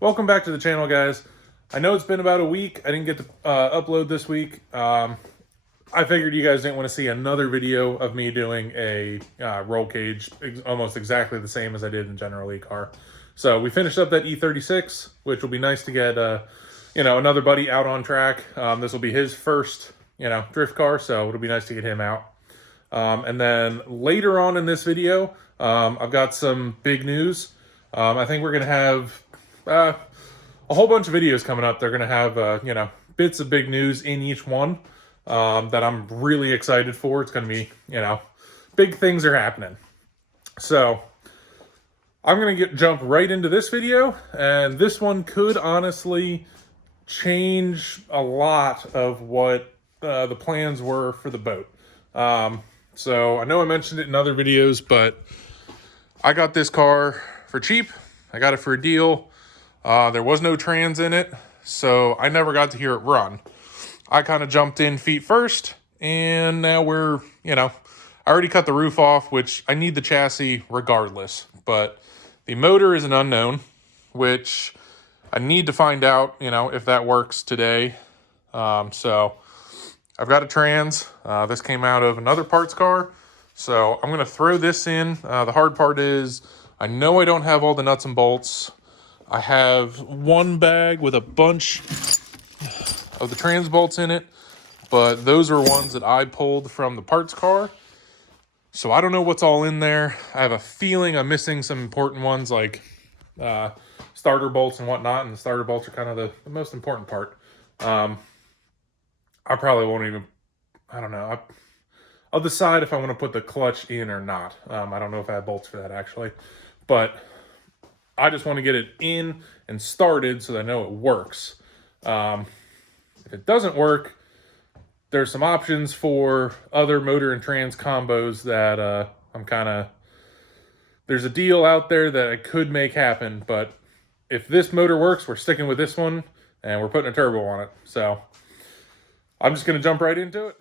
Welcome back to the channel, guys. I know it's been about a week. I didn't get to upload this week. I figured you guys didn't want to see another video of me doing a roll cage almost exactly the same as I did in General Lee car. So we finished up that E36, which will be nice to get another buddy out on track. This will be his first drift car, so it'll be nice to get him out. And then later on in this video, I've got some big news. I think we're gonna have a whole bunch of videos coming up. They're gonna have bits of big news in each one that I'm really excited for. It's gonna be big things are happening. So I'm gonna jump right into this video, and this one could honestly change a lot of what the plans were for the boat. So I know I mentioned it in other videos, but I got this car for cheap. I got it for a deal. There was no trans in it, so I never got to hear it run. I kind of jumped in feet first, and now we're, I already cut the roof off, which I need the chassis regardless. But the motor is an unknown, which I need to find out, if that works today. So I've got a trans. This came out of another parts car. So I'm going to throw this in. The hard part is I know I don't have all the nuts and bolts. I have one bag with a bunch of the trans bolts in it, but those are ones that I pulled from the parts car. So I don't know what's all in there. I have a feeling I'm missing some important ones like starter bolts and whatnot, and the starter bolts are kind of the most important part. I probably won't even, I don't know. I'll decide if I want to put the clutch in or not. I don't know if I have bolts for that actually, but I just want to get it in and started so that I know it works. If it doesn't work, there's some options for other motor and trans combos that there's a deal out there that I could make happen, but if this motor works, we're sticking with this one and we're putting a turbo on it. So I'm just going to jump right into it.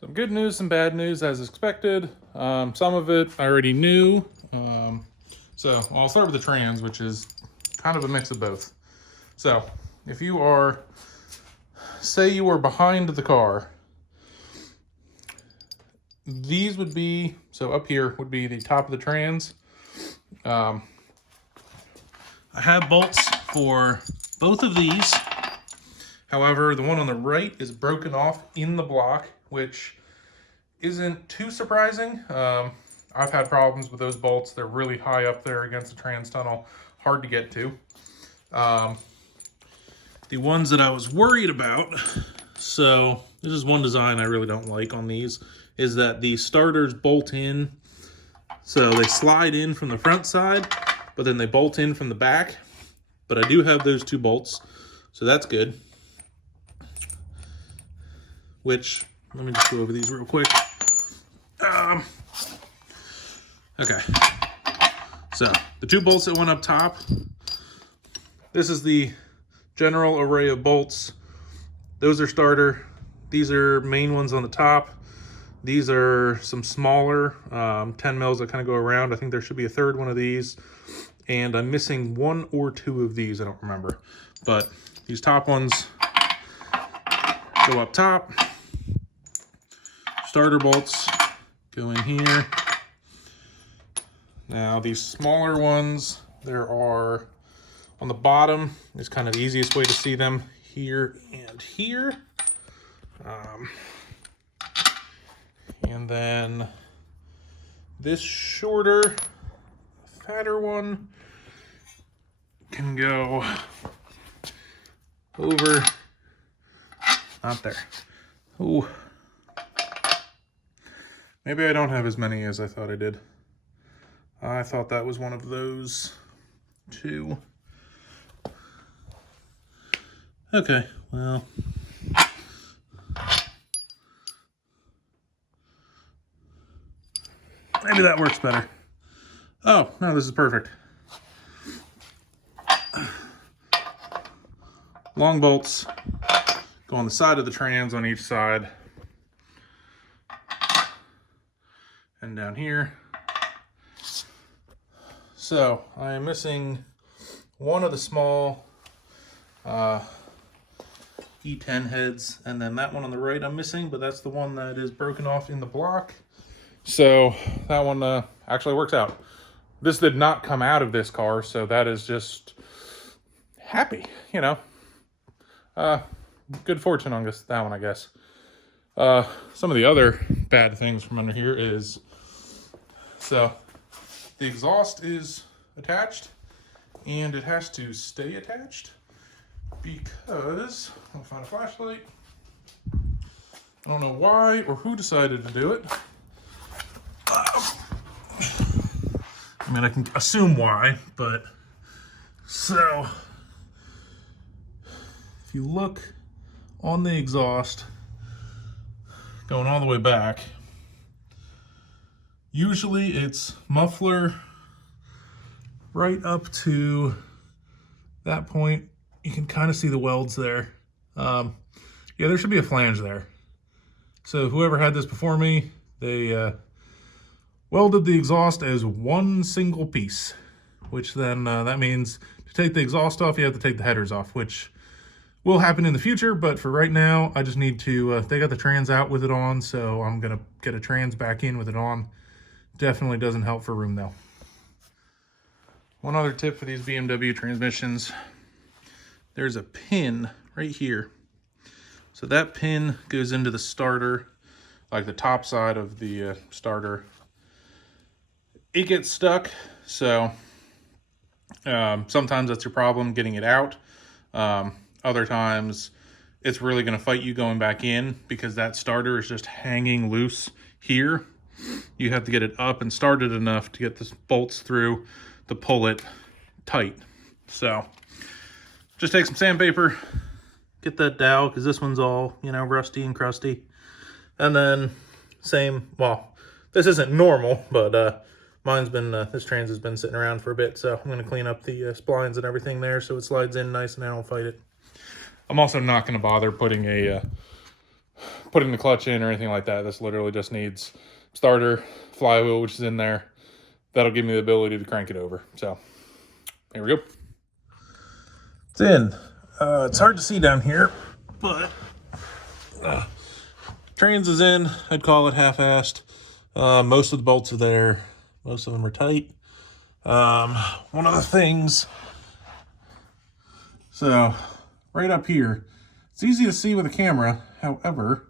Some good news, some bad news as expected. Some of it I already knew. So I'll start with the trans, which is kind of a mix of both. So if you are, say you are behind the car, these would be, so up here would be the top of the trans. I have bolts for both of these. However, the one on the right is broken off in the block, which isn't too surprising. I've had problems with those bolts. They're really high up there against the trans tunnel, hard to get to. The ones that I was worried about, so this is one design I really don't like on these, is that the starters bolt in. So they slide in from the front side, but then they bolt in from the back. But I do have those two bolts, so that's good. Which, let me just go over these real quick. Okay, so the two bolts that went up top, this is the general array of bolts. Those are starter. These are main ones on the top. These are some smaller 10 mils that kind of go around. I think there should be a third one of these. And I'm missing one or two of these, I don't remember. But these top ones go up top. Starter bolts go in here. Now these smaller ones, there are on the bottom, is kind of the easiest way to see them, here and here. And then this shorter, fatter one can go over, not there. Ooh. Maybe I don't have as many as I thought I did. I thought that was one of those two. Okay, well. Maybe that works better. Oh, no, this is perfect. Long bolts go on the side of the trans on each side. And down here. So I am missing one of the small E10 heads, and then that one on the right I'm missing, but that's the one that is broken off in the block. So that one actually works out. This did not come out of this car, so that is just happy, you know. Good fortune on that one, I guess. Some of the other bad things from under here is, so the exhaust is attached, and it has to stay attached because, I'll find a flashlight. I don't know why or who decided to do it. I mean, I can assume why, but so if you look on the exhaust going all the way back, usually it's muffler right up to that point. You can kind of see the welds there. Yeah, there should be a flange there. So whoever had this before me, they welded the exhaust as one single piece, which then that means to take the exhaust off, you have to take the headers off, which will happen in the future, but for right now, I just need to, they got the trans out with it on, so I'm gonna get a trans back in with it on. Definitely doesn't help for room though. One other tip for these BMW transmissions, there's a pin right here. So that pin goes into the starter, like the top side of the starter. It gets stuck, so sometimes that's your problem getting it out. Other times it's really going to fight you going back in because that starter is just hanging loose here. You have to get it up and started enough to get the bolts through to pull it tight. So just take some sandpaper, get that dowel, because this one's all, you know, rusty and crusty. And then same, well, this isn't normal, but mine's been, this trans has been sitting around for a bit, so I'm going to clean up the splines and everything there so it slides in nice and I don't fight it. I'm also not going to bother putting the clutch in or anything like that. This literally just needs starter, flywheel, which is in there. That'll give me the ability to crank it over. So, here we go. It's in. It's hard to see down here, but trans is in. I'd call it half-assed. Most of the bolts are there. Most of them are tight. One of the things, so right up here, it's easy to see with a camera. However,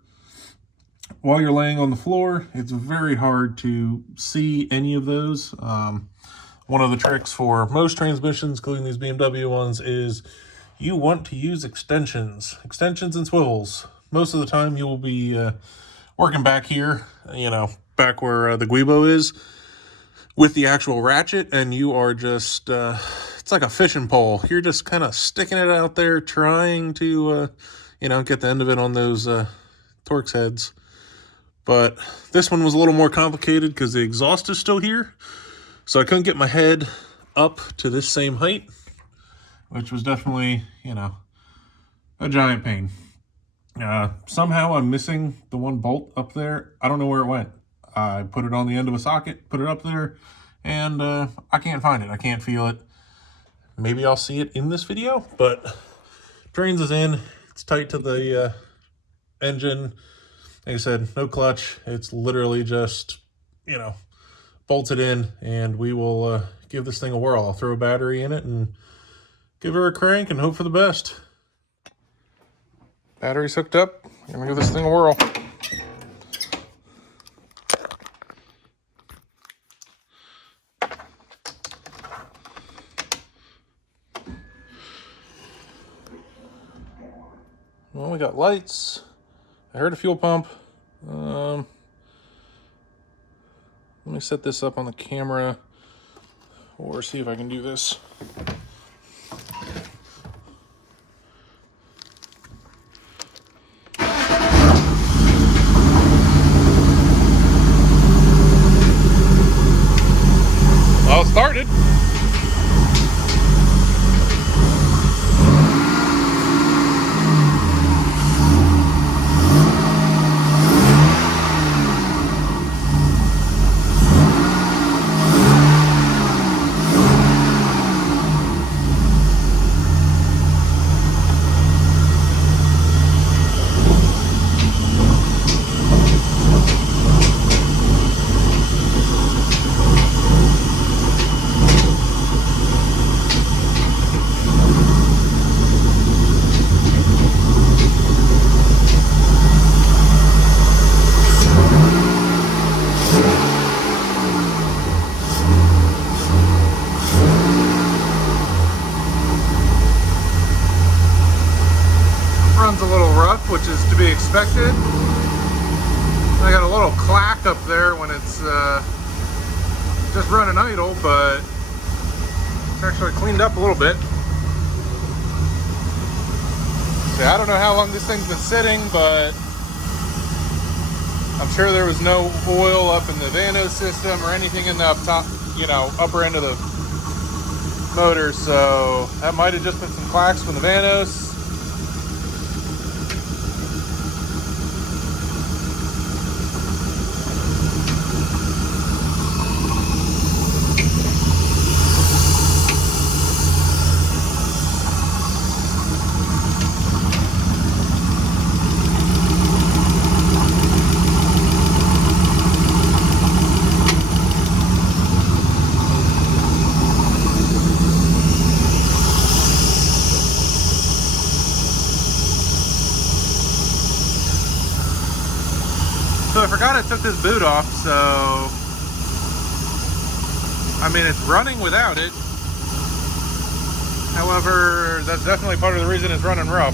while you're laying on the floor, it's very hard to see any of those. One of the tricks for most transmissions, including these BMW ones, is you want to use extensions and swivels. Most of the time you will be working back here, you know, back where the Guibo is, with the actual ratchet, and you are just, it's like a fishing pole. You're just kind of sticking it out there, trying to, you know, get the end of it on those Torx heads. But this one was a little more complicated because the exhaust is still here. So I couldn't get my head up to this same height, which was definitely, you know, a giant pain. Somehow I'm missing the one bolt up there. I don't know where it went. I put it on the end of a socket, put it up there, and I can't find it. I can't feel it. Maybe I'll see it in this video, but trans is in. It's tight to the engine. Like I said, no clutch. It's literally just, you know, bolted in, and we will give this thing a whirl. I'll throw a battery in it and give her a crank and hope for the best. Battery's hooked up. I'm gonna give this thing a whirl. Well, we got lights. I heard a fuel pump. Let me set this up on the camera. or see if I can do this. Well, it started. Runs a little rough, which is to be expected. I got a little clack up there when it's just running idle, but it's actually cleaned up a little bit. See, I don't know how long this thing's been sitting, but I'm sure there was no oil up in the Vanos system or anything in the up top, you know, upper end of the motor, so that might have just been some clacks from the Vanos. So I forgot I took this boot off, so I mean, it's running without it. However, that's definitely part of the reason it's running rough.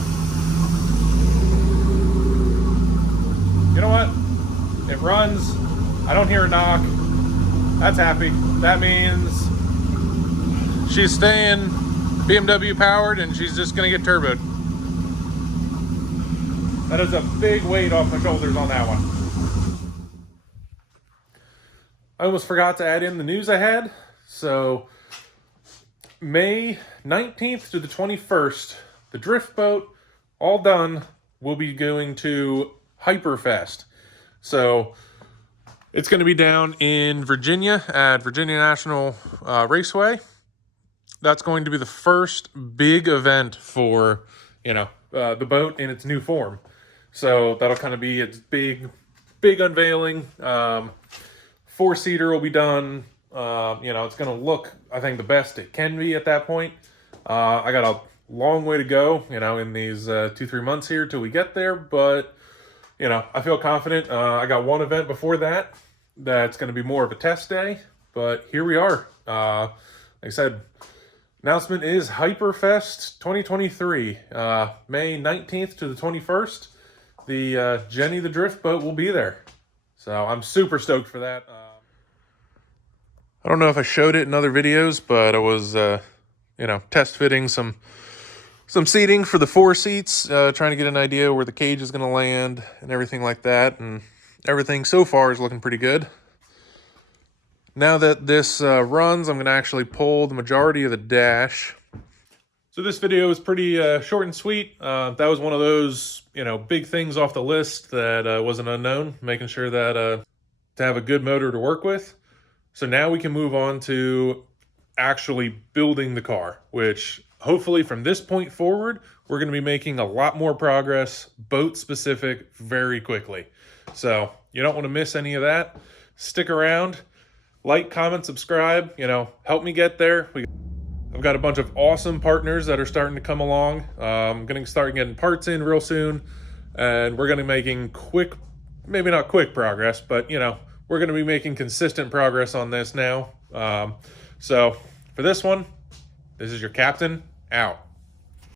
You know what? It runs. I don't hear a knock. That's happy. That means she's staying BMW powered and she's just gonna get turboed. That is a big weight off my shoulders on that one. I almost forgot to add in the news I had. So May 19th to the 21st, the drift boat, all done, will be going to Hyperfest. So it's going to be down in Virginia at Virginia National Raceway. That's going to be the first big event for, you know, the boat in its new form. So that'll kind of be its big unveiling. Four-seater will be done. You know, it's going to look, I think, the best it can be at that point. I got a long way to go, you know, in these 2-3 months here till we get there. But, you know, I feel confident. I got one event before that that's going to be more of a test day. But here we are. Like I said, announcement is Hyperfest 2023. May 19th to the 21st. The Jenny the Drift Boat will be there. So I'm super stoked for that. I don't know if I showed it in other videos, but I was, you know, test fitting some seating for the 4 seats, trying to get an idea where the cage is going to land and everything like that. And everything so far is looking pretty good. Now that this runs, I'm going to actually pull the majority of the dash. So this video is pretty short and sweet. That was one of those, you know, big things off the list that was an unknown, making sure that to have a good motor to work with. So now we can move on to actually building the car, which hopefully from this point forward, we're going to be making a lot more progress, boat specific, very quickly. So you don't want to miss any of that. Stick around, like, comment, subscribe, you know, help me get there. I've got a bunch of awesome partners that are starting to come along. I'm going to start getting parts in real soon, and we're going to be making quick, maybe not quick progress, but, you know, we're going to be making consistent progress on this now. So for this one, this is your captain out.